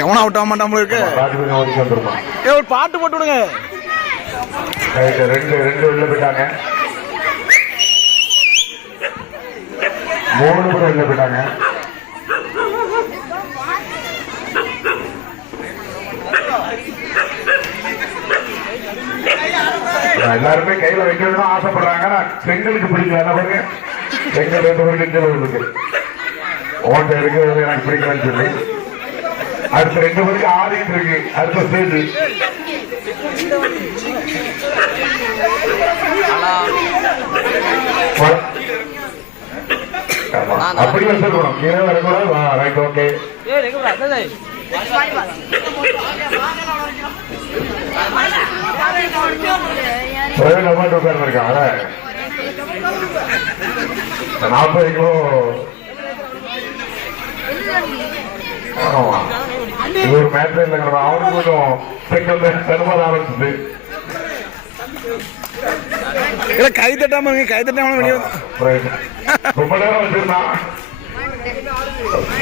எவனும் அவுட் ஆக மாட்டான் போல இருக்கு? ஏ ஒரு பாட்டு போட்டு விடுங்க. ரெண்டு ரெண்டு வெளில போயிட்டாங்க. மூணு பேர் வெளில போயிட்டாங்க. எல்லாருமே கையில வைக்கணும்னு ஆசைப்படுறாங்க. ஆனா பெண்களுக்கு பிடிக்கல. என்ன பாருங்க. பெண்கள் ரெண்டு பேருக்கு கீழே இருக்கு ஓட்ட இருக்கிறது எனக்கு பிடிக்கலன்னு சொல்லி. அடுத்த ரெண்டு பேருக்கு ஆடிட்டு இருக்கு. அடுத்த ஸ்டேஜ் அப்படி வச்சிருக்கணும் கீழே வரக்கூடாது ரைட் ஓகே பிரவீன் அம்மாட்டு உட்கார்ந்துருக்காங்க நாற்பது கிலோ. ஆமா. இது ஒரு மேட்ரு இல்லைங்க. அவனுக்கு கொஞ்சம் பெண்கள் தருமாறு ஆரம்பிச்சது. இல்ல கை தட்டாம இருங்க கை தட்டாம வெளியே. ரொம்ப நேரம் வச்சிருந்தான்.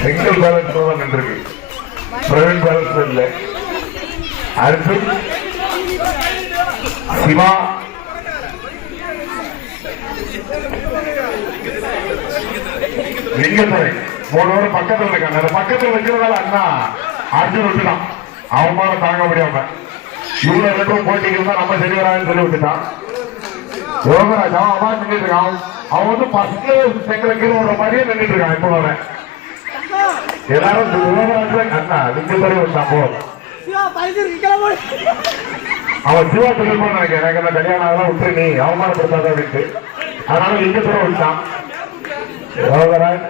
சிங்கிள் பேலன்ஸ் தான் நின்றுருக்கு. பிரவீன் பேலன்ஸ் இல்லை. அடுத்து சிவா. லிங்கத்துறை. மூணு பேரும் பக்கத்துல இருக்காங்க. அந்த பக்கத்துல இருக்கிறதால அண்ணா அர்ஜுன் விட்டுட்டான். அவமானம் தாங்க முடியாம. இவ்வளவு ரெண்டும் போட்டிக்கு இருந்தா நம்ம சரி வராதுன்னு சொல்லி விட்டுட்டான். யோகராஜ் அவன் அவன் நின்றுட்டு இருக்கான். அவன் வந்து ஃபர்ஸ்ட் செகண்ட் கீழே விடுற மாதிரியே நின்றுட்டு இருக்கான் இப்போ அவன் எல்லாரும் யோகராஜ் அண்ணா லிங்கத்துறை விட்டான் போ அவன் சிவா சொல்லிருப்பான்னு நினைக்கிறேன். எனக்கு கல்யாணம் அதெல்லாம் விட்டு நீ. அவமானப்படுத்தாத அப்படின்ட்டு. அதனால லிங்கத்துறை விட்டான் யோகராஜ்